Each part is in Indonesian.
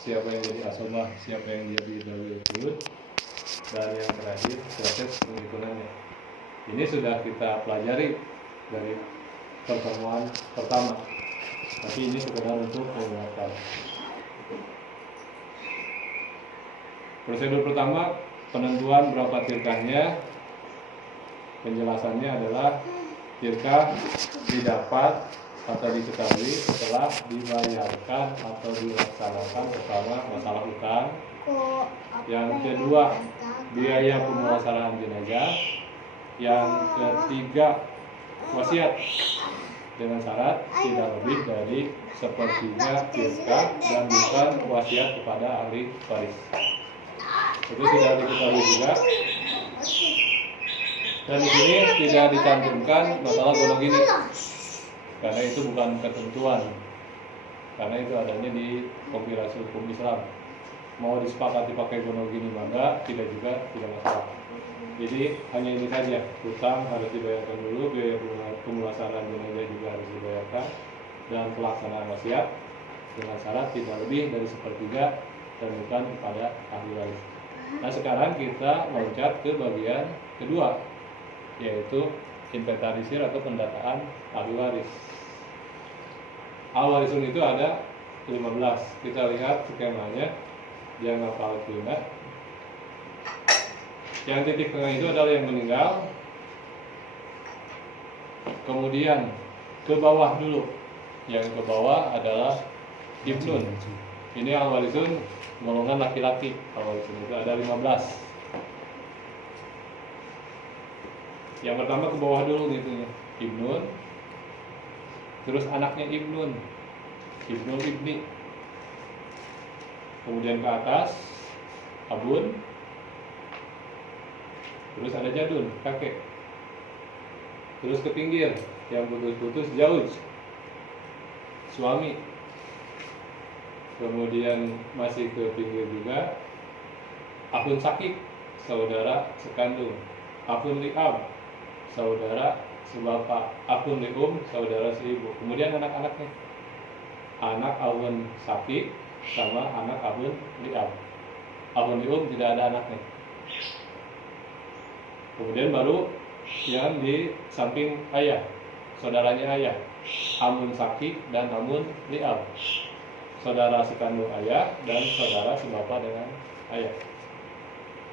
siapa yang jadi asomah, siapa yang jadi dawil urut, dan yang terakhir proses penghitungannya. Ini sudah kita pelajari dari pertemuan pertama, tapi ini sekedar untuk mengingatkan. Prosedur pertama, penentuan berapa tirkahnya. Penjelasannya adalah tirkah didapat atau diketahui setelah dibayarkan atau dilaksanakan pertama masalah utang. Yang kedua, biaya pemulasaraan jenazah. Yang ketiga, wasiat dengan syarat tidak lebih dari sepertiga tirkah dan bukan wasiat kepada ahli waris. Itu sudah diketahui juga. Dan di sini tidak dicantumkan masalah gonogini, karena itu bukan ketentuan, karena itu adanya di kompilasi hukum Islam. Mau disepakati pakai gonogini maka tidak juga, tidak masalah. Jadi hanya ini saja, utang harus dibayarkan dulu, biaya pemulasaraan jenazah juga harus dibayarkan, dan pelaksanaan wasiat dengan syarat tidak lebih dari sepertiga dan bukan kepada ahli waris. Nah sekarang kita loncat ke bagian kedua, yaitu inventarisir atau pendataan ahli waris. Ahli warisun itu ada 15. Kita lihat skemanya, dia ngapal pindah. Yang titik tengah itu adalah yang meninggal. Kemudian ke bawah dulu. Yang ke bawah adalah ibnun. Ini ahli warisun golongan laki-laki. Ahli warisun itu ada 15. Yang pertama ke bawah dulu gitu ya, ibnun. Terus anaknya ibnun, ibnul ibni. Kemudian ke atas abun. Terus ada jadun, kakek. Terus ke pinggir, yang putus-putus jauh, suami. Kemudian masih ke pinggir juga akun sakik, saudara sekandung. Akun li'ab, saudara sebapak. Akun li'um, saudara seibu. Kemudian anak-anaknya, anak akun sakik sama anak akun li'ab. Akun li'um tidak ada anaknya. Kemudian baru yang di samping ayah, saudaranya ayah, amun sakik dan amun li'ab, saudara sekandung ayah dan saudara sebapak dengan ayah.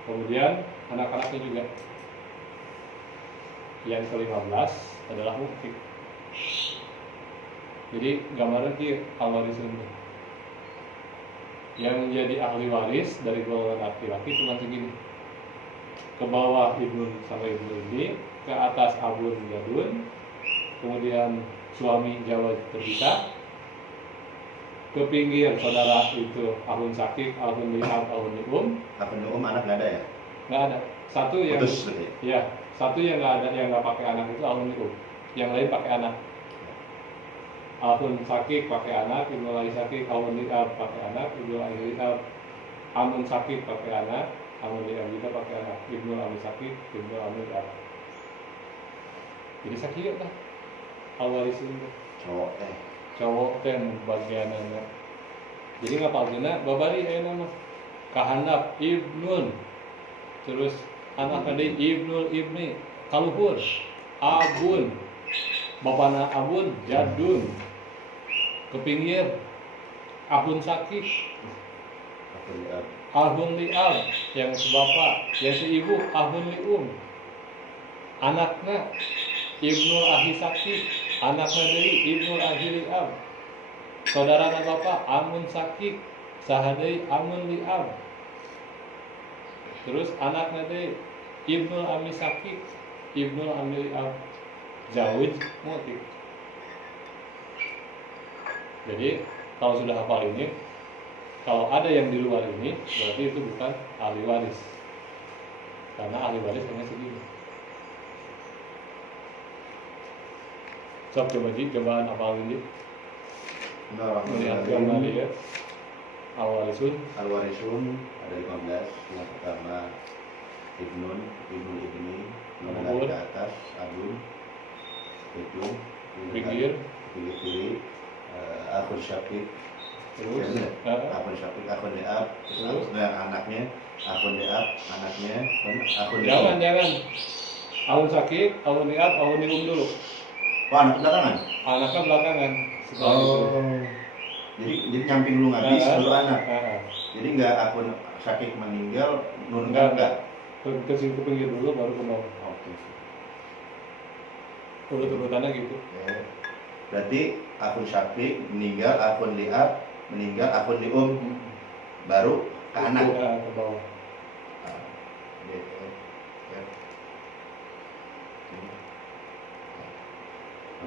Kemudian anak-anaknya juga. Yang ke-15 adalah mukti. Jadi gambaran di ahli waris ini. Yang menjadi ahli waris dari golongan laki-laki cuma segini. Ke bawah ibnun sama ibnu ini, ke atas abun jadun, kemudian suami jawab terpisah, ke pinggir saudara itu ahun sakik, ahun li'ab, ahun li'um. Ahun li'um anak nggak ada ya? Nggak ada. Satu yang putus, ya, satu yang nggak ada, yang nggak pakai anak itu ahun li'um. Yang lain pakai anak. Ahun sakik pakai anak, ibnu lain sakik, ahun li'ab pakai anak, ibnu lain li'ab. Amun sakik pakai anak, amun li'ab juga pakai anak. Ibnu amun sakik, ibnu amun li'ab. Jadi sakit lah. Awaris ini cowok yang bagiannya. Jadi ngapalkeuna babari aya nama kahandap ibnun. Terus anak tadi ibnul ibni, kaluhur abun, bapana abun jadun. Ke pinggir ahun sakik, ahun li'ab, yang sebapak, yang seibu ahun li'um. Anaknya ibnul ahi sakik, anaknya dari ibnul ahi li'ab. Saudara anak bapak amun sakik, sahadai amun li'ab. Terus anaknya dari ibnul ami sakik, ibnul ami li'ab. Jauh motif. Jadi kalau sudah hafal ini, kalau ada yang di luar ini, berarti itu bukan ahli waris. Karena ahli waris hanya segini. Coba cobaan hafal ini. Melihat gambar ya. Al-warisun ada 15. Yang pertama ibnun, ibnul ibni, menengah ke atas abun, itu pinggir kiri, akun syakik, terus akun syakik, akun liab, Terus? anaknya, akun liab, anaknya, akun jangan ahun sakit, ahun liab, ahun lium dulu. Oh, anak belakangan. Anaknya belakangan. Setelah itu. Jadi nyamping dulu habis baru anak. Ah. Jadi nggak akun syakik meninggal, nun Enggak. Ke pinggir dulu baru ke bawah. Oke. Urut-urutannya gitu. Oke. Berarti akun syakik meninggal, akun liab meninggal, akun lium baru ke anak. Ke bawah.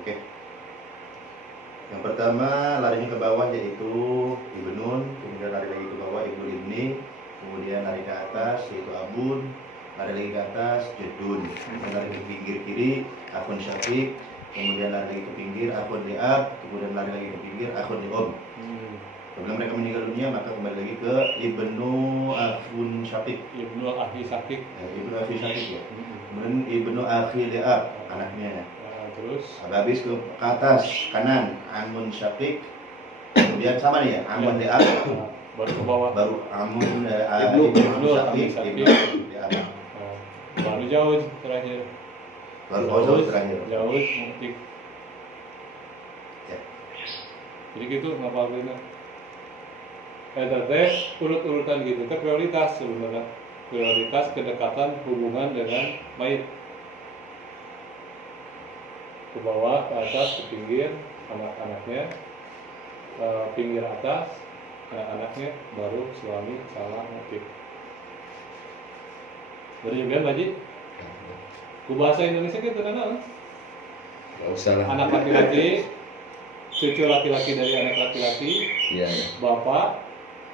Oke. Yang pertama larinya ke bawah yaitu ibnun, kemudian lari lagi ke bawah ibnu ibni, kemudian lari ke atas yaitu abun, lari lagi ke atas jedun, kemudian lari ke pinggir kiri akun syakik, kemudian lari lagi ke pinggir akun liab, kemudian lari lagi ke pinggir akun lium. Sebelum mereka meninggal dunia maka kembali lagi ke ibnu akun syakik. Ibnu akhi sakik. Ibnu akhi syakik ya. Kemudian ibnu akhi liab anaknya. Terus Habis ke atas kanan amun syakik, kemudian sama nih ya amun liab, baru ke bawah. baru amun ibnu syakik, sakik. ibnu liab, Baru jauh terakhir. baru jauh terakhir. Jauh mutik. Ya. Jadi gitu ngapalin. Teh urut-urutan gitu. Itu prioritas sebenarnya. Prioritas kedekatan hubungan dengan mayit. Ke bawah, ke atas, ke pinggir, anak-anaknya, pinggir atas, anak-anaknya, baru suami, salah, motif. Baru juga Haji? Ku bahasa Indonesia gitu kan? Gak usah lah. Anak laki-laki, cucu laki-laki dari anak laki-laki, Iya. bapak,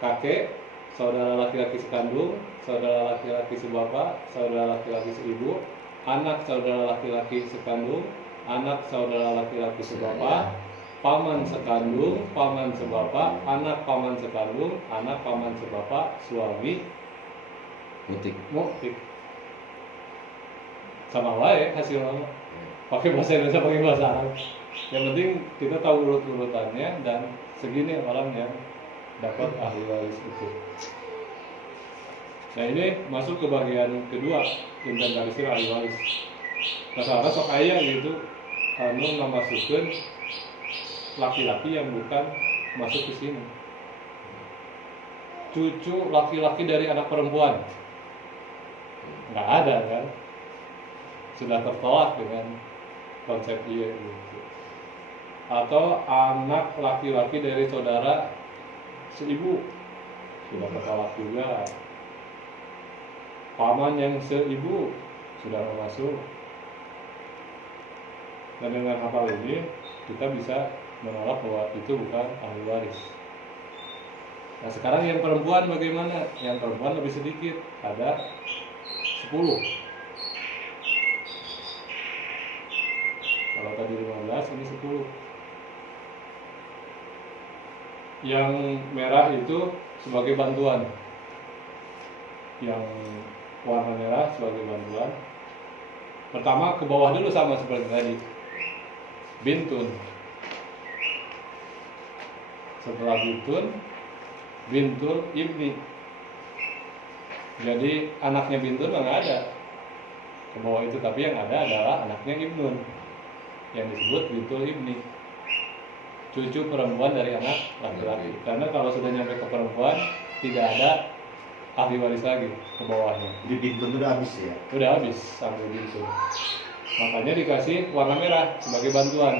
kakek, saudara laki-laki sekandung, saudara laki-laki sebapak, saudara laki-laki seibu, anak saudara laki-laki sekandung, anak saudara laki-laki sebapak, paman sekandung, paman sebapak, anak paman sekandung, anak paman sebapak, suami, Mutik. mutik. Sama wae hasil nama. Pakai bahasa Indonesia, pakai bahasa Arab. Yang penting kita tahu urut-urutannya dan segini orang yang dapat ahli waris itu. Nah ini masuk ke bagian kedua, inventarisir ahli waris. Masalah sok aya gitu, anu ngamasukeun laki-laki yang bukan masuk ke sini. Cucu laki-laki dari anak perempuan nggak ada kan? Sudah tertolak dengan konsep iya gitu. Atau anak laki-laki dari saudara seibu sudah tertolak juga. Paman yang seibu sudah masuk. Dan dengan hafal ini kita bisa menolak bahwa itu bukan ahli waris. Nah sekarang yang perempuan bagaimana? Yang perempuan lebih sedikit, ada 10. Kalau tadi 15, ini 10. Yang merah itu sebagai bantuan. Yang warna merah sebagai bantuan. Pertama ke bawah dulu sama seperti tadi. Bintun. Setelah bintun, bintul ibni. Jadi anaknya bintun nggak ada ke bawah itu, tapi yang ada adalah anaknya ibnun yang disebut bintul ibni, cucu perempuan dari anak laki-laki. Karena kalau sudah nyampe ke perempuan tidak ada ahli waris lagi ke bawahnya. Jadi bintun itu udah habis ya? Udah habis sampai bintun. Makanya dikasih warna merah sebagai bantuan.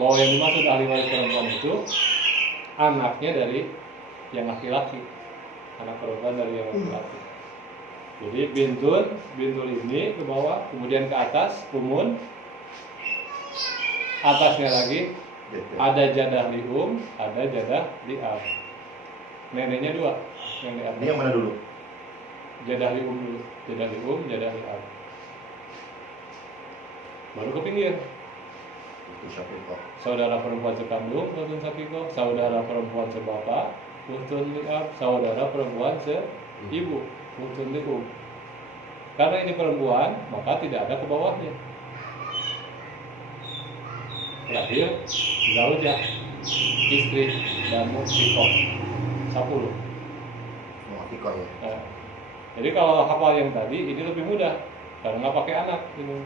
Bahwa yang dimaksud ahli waris perempuan itu anaknya dari yang laki-laki, anak perempuan dari yang laki-laki. Jadi bintul ini ke bawah, kemudian ke atas umun, atasnya lagi ada jadah lium, ada jadah liab. Neneknya dua, yang di atas. Ini yang mana dulu? Jadah lium dulu, jadah lium, jadah liab. Baru ke pinggir. Itu syakiko. Saudara perempuan sekandung, utun sakiko. Saudara perempuan sebapak, utun liab. Saudara perempuan seibu, utun lium. Karena ini perempuan, maka tidak ada ke bawahnya. Terakhir, zaujah. istri, dan mu'tikah 10. Mau akikoh ya. Nah, jadi kalau hafal yang tadi ini lebih mudah karena nggak pakai anak ini.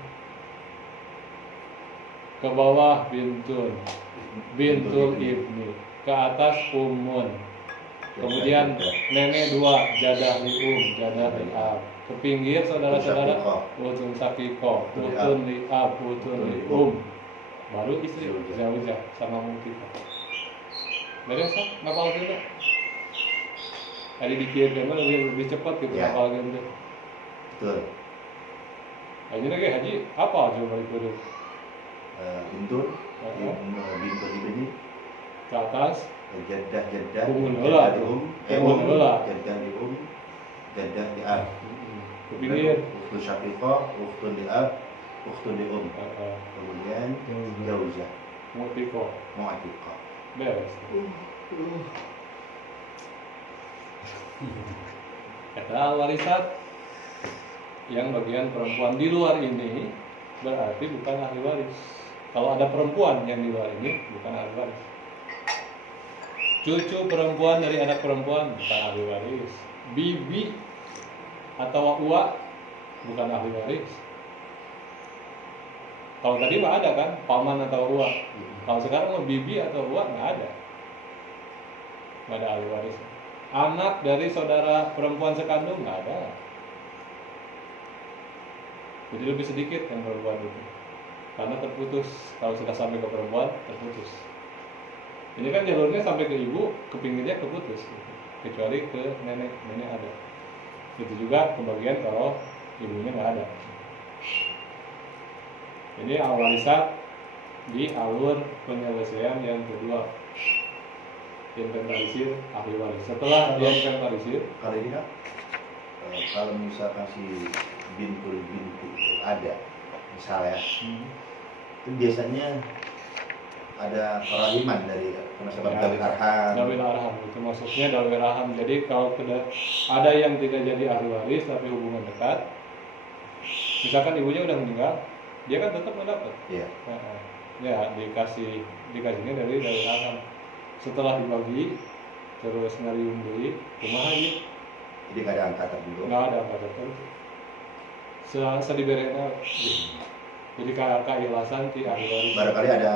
Ke bawah bintul ibni, ke atas umun, kemudian nenek 2, jadah li jadah li ab, ke pinggir saudara-saudara utun sakiko, utun li ab, utun li baru istri zaujah sama mu'tikah. Beres kan? Ngapal gitu? Tadi dikirkan lebih cepat gitu Ya. ngapal gitu. Betul. Haji lagi haji apa coba itu? Bintul ibni, Ke atas jadah Umun heula. Umun heula. jadah li ab, ke pinggir. ukhtun syaqiqah, ukhtun li ab, ukhtun li kemudian zaujah, Mu'tikah. mu'tikah. Beres. Kata warisat yang bagian perempuan di luar ini berarti bukan ahli waris. Kalau ada perempuan yang di luar ini bukan ahli waris. Cucu perempuan dari anak perempuan bukan ahli waris. Bibi atau uwa bukan ahli waris. Kalau tadi mah ada kan, paman atau uwa. Kalau sekarang mah bibi atau uwa nggak ada ahli waris. Anak dari saudara perempuan sekandung nggak ada. Jadi lebih sedikit yang perempuan itu, karena terputus. Kalau sudah sampai ke perempuan terputus. Ini kan jalurnya sampai ke ibu, ke pinggirnya keputus, kecuali ke nenek ada. Itu juga kebagian kalau ibunya nggak ada. Jadi al-warisat di alur penyelesaian yang kedua, inventarisir ahli waris. Setelah diinventarisir, Kalau ini kan, kalau misalkan si bintul ada, misalnya, itu biasanya ada kerahiman dari nasabah dawil arham. dawil arham itu maksudnya dawil arham. Jadi kalau ada yang tidak jadi ahli waris tapi hubungan dekat, misalkan ibunya udah meninggal, dia kan tetap mendapat. Iya. Ya dikasihnya dari dawil arham. Setelah dibagi terus ngariung deui kumaha ieu? Jadi nggak ada angkatan dulu. Nggak ada angka tertentu. Sediberena. Jadi kailasan ti ahli waris. Barangkali ada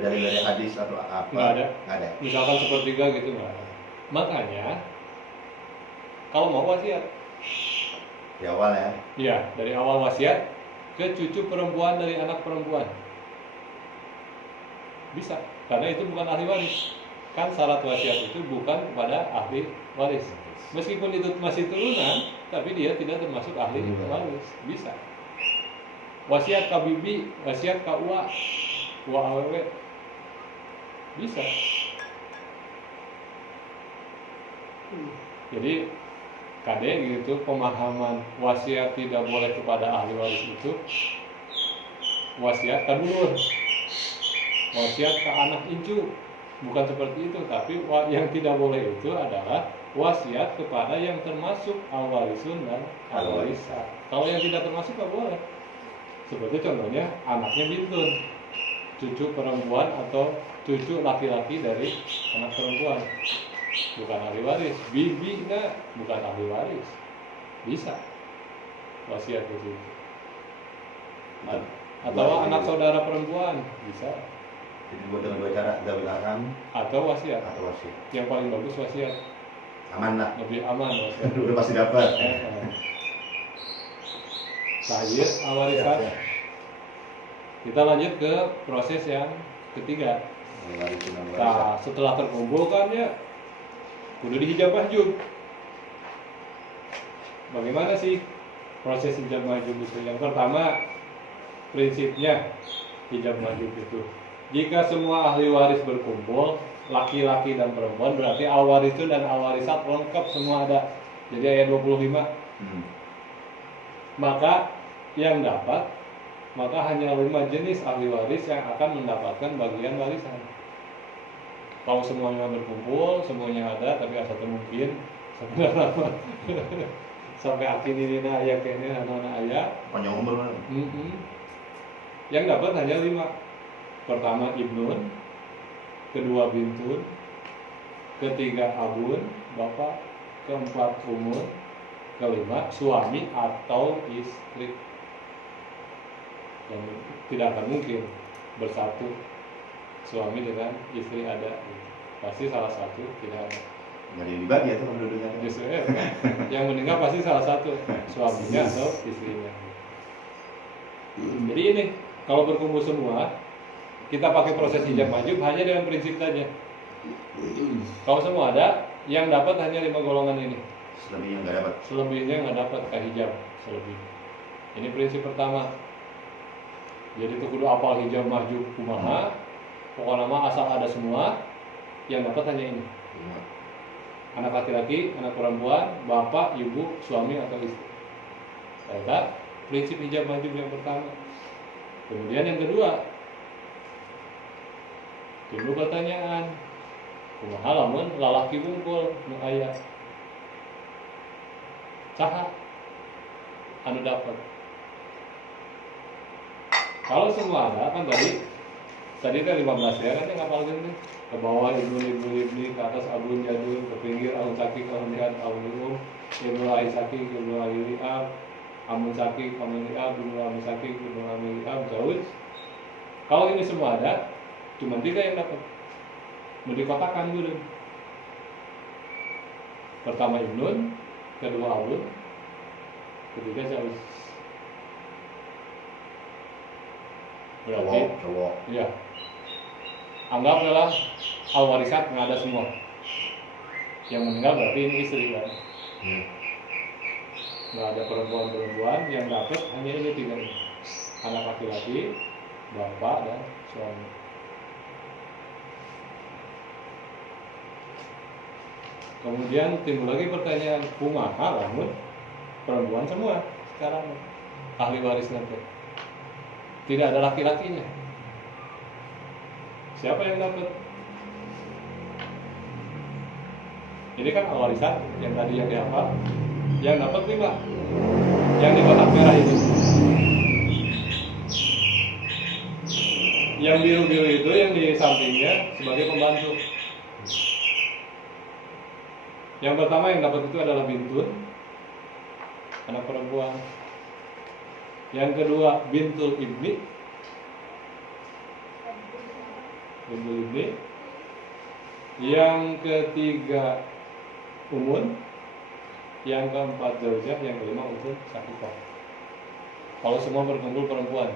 dari hadis atau apa? Nggak ada. Nggak ada. Misalkan sepertiga gitu nggak ada. Makanya kalau mau wasiat, Di awal ya. ya dari awal wasiat ke cucu perempuan dari anak perempuan bisa, karena itu bukan ahli waris. Kan syarat wasiat itu bukan kepada ahli waris. Meskipun itu masih turunan, tapi dia tidak termasuk ahli waris. Bisa. Wasiat ka bibi, wasiat ka uwa awewe bisa. Jadi kade gitu pemahaman wasiat tidak boleh kepada ahli waris itu wasiat ka dulur, wasiat ke anak incu, bukan seperti itu. Tapi yang tidak boleh itu adalah wasiat kepada yang termasuk al-warisun dan al-warisat. Kalau yang tidak termasuk nggak boleh. Seperti contohnya anaknya bintun, cucu perempuan atau cucu laki-laki dari anak perempuan, bukan ahli waris. Bibinya bukan ahli waris, bisa wasiat ke situ. Atau anak saudara perempuan bisa. Jadi buat dengan dua cara, dawil arham Atau wasiat. atau wasiat. Yang paling bagus wasiat, Aman lah. lebih aman wasiat. Udah pasti dapat. Tahir al-warisat. Kita lanjut ke proses yang ketiga. Nah, setelah terkumpul kan ya kudu dihijab mahjub. Bagaimana sih proses hijab mahjub itu? Yang pertama, prinsipnya hijab mahjub itu, jika semua ahli waris berkumpul, laki-laki dan perempuan, berarti al-warisun dan al-warisat lengkap semua ada. Jadi ayat 25. Maka yang dapat, maka hanya 5 jenis ahli waris yang akan mendapatkan bagian warisan. Kalau semuanya berkumpul, semuanya ada, tapi asal mungkin sebenarnya sampai akhir ini ayah kayaknya anak-anak ayah. Panjang umur kan? Yang dapat hanya 5. Pertama ibnun, kedua bintun, ketiga abun, bapak, keempat umur, kelima suami atau istri. Dan tidak akan mungkin bersatu suami dengan istri ada, pasti salah satu tidak ada. Nggak ada yang dibagi atau penduduknya? Justru yang meninggal pasti salah satu, suaminya atau istrinya. Jadi ini kalau berkumpul semua, kita pakai proses hijab majub hanya dengan prinsip saja. Kalau semua ada, yang dapat hanya 5 golongan ini. Selebihnya nggak dapat. Selebihnya nggak dapat hijab selebih. Ini prinsip pertama. Jadi itu kudu apal hijab majub kumaha. Pokoknya nama asal ada semua, yang dapat hanya ini. Anak laki-laki, anak perempuan, bapak, ibu, suami atau istri. Eta prinsip hijab majub yang pertama. Kemudian yang kedua, timbul pertanyaan, kumaha lamun lalaki bungkul nu aya saha anu dapat? Kalau semua ada kan tadi kan 15 ya kan ngapal gini ke bawah ibnu ke atas abun jadul, ke pinggir alun sakik alun lihat alun umum, ibnu ai sakik ibnu ai liab, amun sakik amun liab, ibnu amun sakik ibnu amun liab, jauh. Kalau ini semua ada, cuma 3 yang dapat. Mau dikotakan dulu. Pertama ibnun, kedua abun, ketiga jauh. Berarti cowok. iya. Anggaplah al-warisat nggak ada semua. Yang meninggal berarti ini istri kan. Nggak ada perempuan-perempuan, yang dapat hanya ini 3 ini. Anak laki-laki, bapak dan suami. Kemudian timbul lagi pertanyaan, kumaha lamun perempuan semua sekarang ahli waris nanti. Tidak ada laki-lakinya. Siapa yang dapat? Ini kan warisan yang tadi yang dihafal, yang dapat 5, yang di kotak merah itu. Yang biru-biru itu yang di sampingnya sebagai pembantu. Yang pertama yang dapat itu adalah bintun, anak perempuan. Yang kedua bintul ibni, bintul ibni. Yang ketiga umun, yang keempat zaujah, yang kelima utul sakifah. Kalau semua berkumpul perempuan,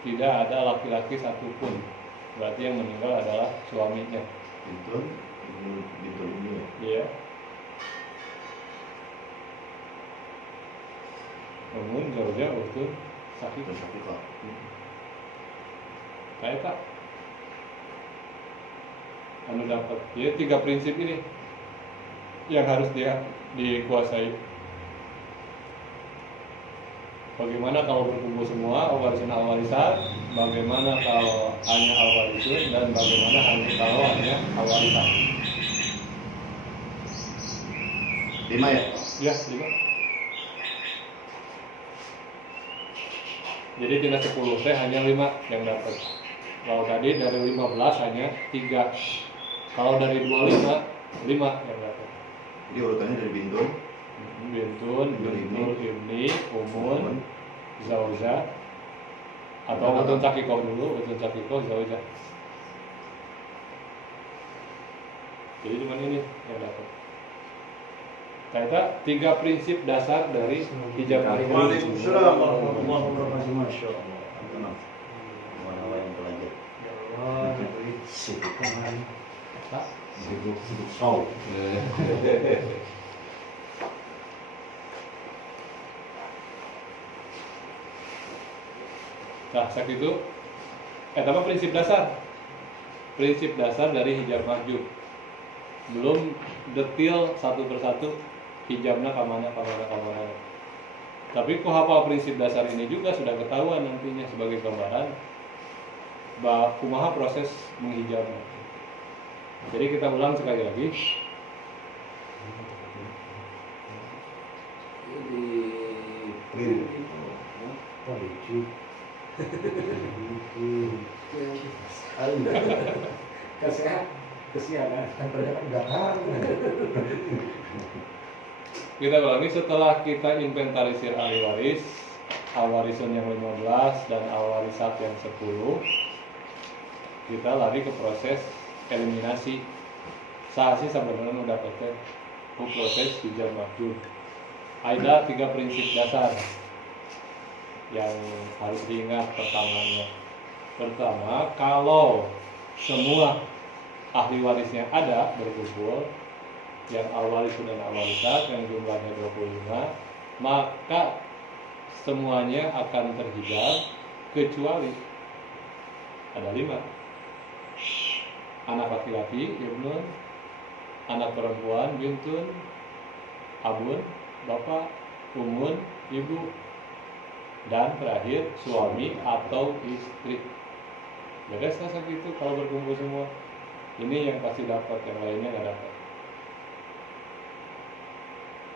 tidak ada laki-laki satupun, berarti yang meninggal adalah suaminya. Bintul ini. Iya. Umun, zaujah, utul sakifah. Kayak tak anu dapat. Jadi 3 prinsip ini yang harus dia dikuasai. Bagaimana kalau berkumpul semua warisan, bagaimana kalau hanya al-warisun, dan bagaimana kalau hanya al-warisan. 5 ya? Ya, 5. Jadi tidak 10 teh hanya 5 yang dapat. Kalau tadi dari 15 hanya 3. Kalau dari 25, 5 yang dapat. Jadi urutannya dari bintun, bintul ibni, umun, zaujah, atau utun sakikoh dulu, utun sakikoh, zaujah. Jadi cuma ini yang dapat. Kata 3 prinsip dasar dari hijab majub. Waalaikumsalam warahmatullahi wabarakatuh. Masya Allah. tenang. Mana yang belajar? Ya Allah, sibuk kan? Sibuk show. Nah, saat itu, apa prinsip dasar? Prinsip dasar dari hijab majub. Belum detail satu persatu hijabnya kamana. Tapi ku hafal prinsip dasar ini juga sudah ketahuan nantinya sebagai gambaran bahwa kumaha proses menghijabnya. Jadi kita ulang sekali lagi. Kasih Kesiangan. Ternyata enggak tahu. Kita ulangi, setelah kita inventarisir ahli waris, awarisun yang 15 dan awarisat yang 10, kita lari ke proses eliminasi. Saat sih sebenarnya udah pakai proses hijab makjub. Ada 3 prinsip dasar yang harus diingat. Pertama, kalau semua ahli warisnya ada berkumpul, yang awaris dan awarisat yang jumlahnya 25, maka semuanya akan terhijab kecuali ada 5. Anak laki-laki ibnun, anak perempuan bintun, abun bapak, umun ibu, dan terakhir suami atau istri. Beres rasa gitu kalau berkumpul semua. Ini yang pasti dapat, yang lainnya nggak dapat.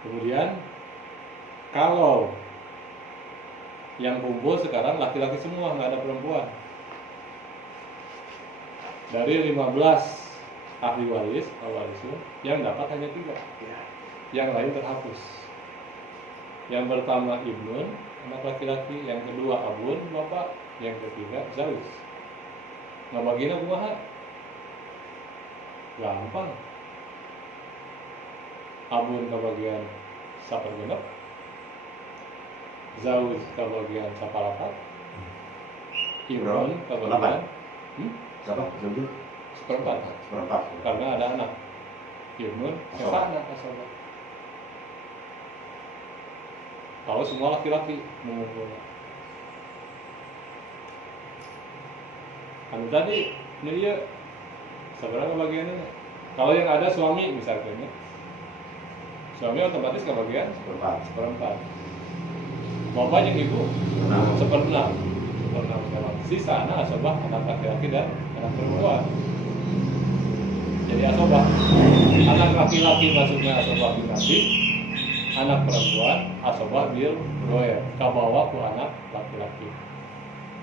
Kemudian kalau yang kumpul sekarang laki-laki semua, nggak ada perempuan. Dari 15 ahli waris, awarisun, yang dapat hanya 3. Yang lain terhapus. Yang pertama ibnun, anak laki-laki. Yang kedua abun, bapak. Yang ketiga zauj. Nah bagian kumaha? Gampang. Abun kebagian sapergenep, zauj kebagian saparapat, ibnun kebagian Siapa? Jujur. seperempat. Seperempat. Karena ada anak. Ibnun anak asobah. Kalau semua laki-laki mengumpul. Anu tadi ini dia seberapa bagiannya? Kalau yang ada suami misalnya, suami otomatis kebagian seperempat. Bapaknya ibu seperenam. Sisa anak asobah, anak laki-laki dan anak perempuan. Jadi asobah, anak laki-laki maksudnya asobah bin nabi, anak perempuan asobah bil goer, kabawa ku anak laki-laki.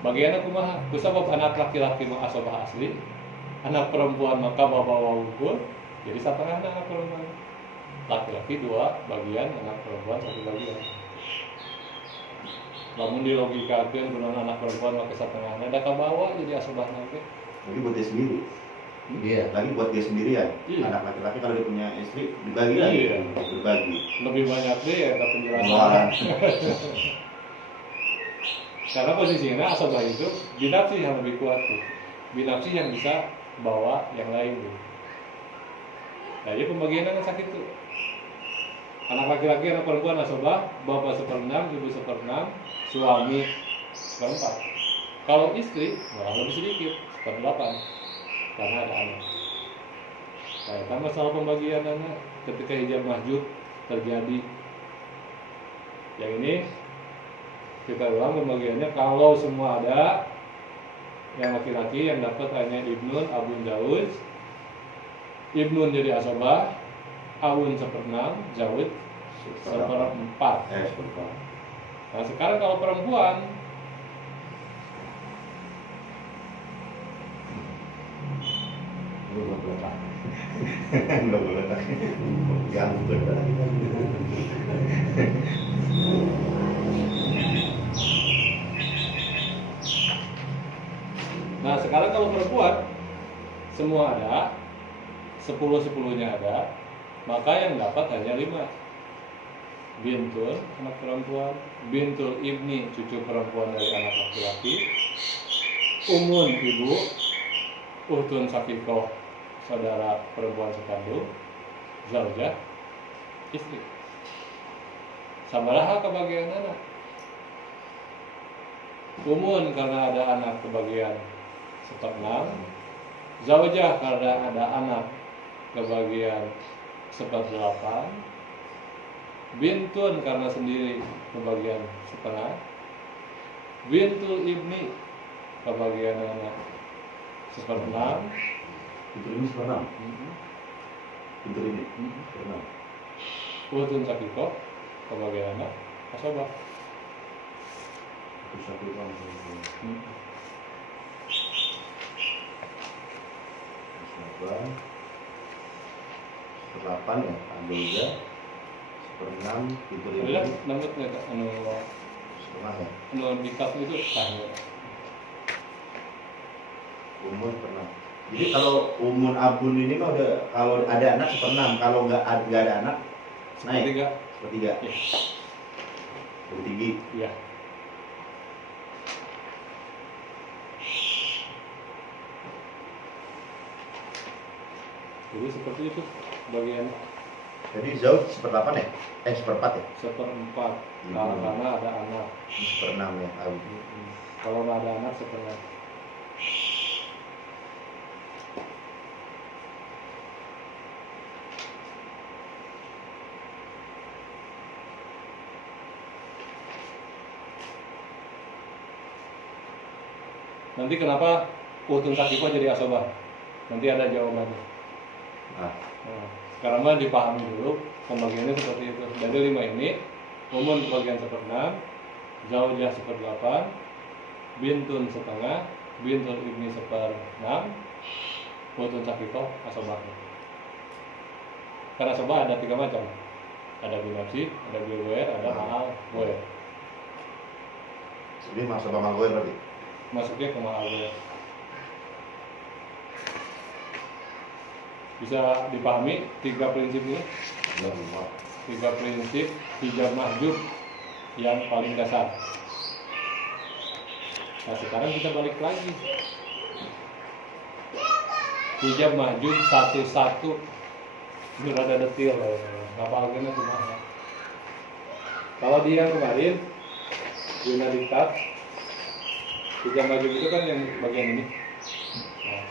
Bagian kumaha? Kusabab anak laki-laki mah asobah asli, anak perempuan maka bawa ukur, jadi setengah anak perempuan. Laki-laki 2 bagian, anak perempuan 1 bagian. Namun di logika anak perempuan pakai setengahnya, ada kabawa jadi asobah nanti. Lagi buat dia sendiri. Iya. Lagi buat dia sendirian. Iya. Anak laki-laki kalau dia punya istri dibagi Iya. lagi. Berbagi. Lebih banyak deh ya penjelasan. Pengeluaran. Karena posisinya asobah itu binafsi yang lebih kuat tuh. Binafsi yang bisa bawa yang lain tuh. Nah, jadi pembagiannya kan sakit tuh. Anak laki-laki, anak perempuan asobah, bapak 1/6, ibu 1/6, suami 1/4. Kalau istri malah lebih sedikit, 1/8, karena ada anak. Nah, kan masalah pembagian anak ketika hijab mahjub terjadi. Yang ini kita ulang pembagiannya, kalau semua ada, yang laki-laki yang dapat hanya ibnun, abun, zauj. Ibnun jadi asobah, abun 1/6, zauj 1/4. Seperempat. Nah sekarang kalau perempuan Enggak boleh tak. Yang benar. Nah sekarang kalau perempuan semua ada, 10-10-nya ada, maka yang dapat hanya 5. Bintul anak perempuan, bintul ibni cucu perempuan dari anak laki-laki, umun ibu, uhtun sakikoh saudara perempuan sekandung, zaujah istri. Sabaraha kebagian anak. Umun karena ada anak kebagian 1/6, zaujah karena ada anak kebagian 1/8, bintun karena sendiri kebagian 1/2, bintul ibni kebagian anak 1/6. Itu ini sekarang. Itu ini. Sekarang. Utun sakiko kebagian anak asobah. Itu satu orang. Sabar. seper-8 ya, ada juga seper-6 pintu Kalian ini nambut nggak anu setengah ya, dikat itu tanya. umun pernah. Jadi kalau umun abun ini mah udah kalau ada anak seper-6, kalau nggak ada anak naik Ketiga, sepertiga, ya, sepertiga. ya. Jadi seperti itu bagian Jadi zauj seper-8 ya? Seper-4 ya? seperempat. Kalau karena ada anak. Ini seper-6 ya, abun. Kalau nggak ada anak seperempat. Nanti kenapa utun sakifa jadi asobah? Nanti ada jawabannya. Nah, Nah, sekarang mah dipahami dulu pembagiannya seperti itu. Dari 5 ini, umun bagian seper-6, zaujah seper-8, bintun setengah, bintun ibni seper-6, utun sakifa asobahnya. Karena asobah ada 3 macam. Ada binafsi, ada biwer, ada ma'al goer. ini masuk sama gue berarti. Masuknya ke ma'al goer. Bisa dipahami 3 prinsip ini? Ya, rumah. 3 prinsip hijab mahjub yang paling dasar. Nah sekarang kita balik lagi. Hijab mahjub satu-satu. Ini rada detail lah. Ngapalkan cuma. Kalau dia kemarin Yuna diktat, hijab mahjub itu kan yang bagian ini. Nah,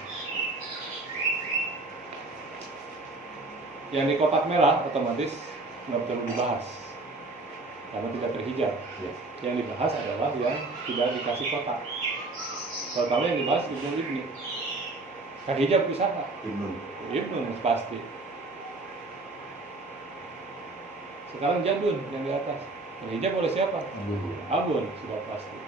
yang di kotak merah otomatis nggak perlu dibahas karena tidak terhijab. Ya. Yang dibahas adalah yang tidak dikasih kotak. Pertama yang dibahas ibnu ibni. Kan hijab usaha. Ibnu pasti. Sekarang jadun yang di atas. Terhijab oleh siapa? Abun sudah pasti.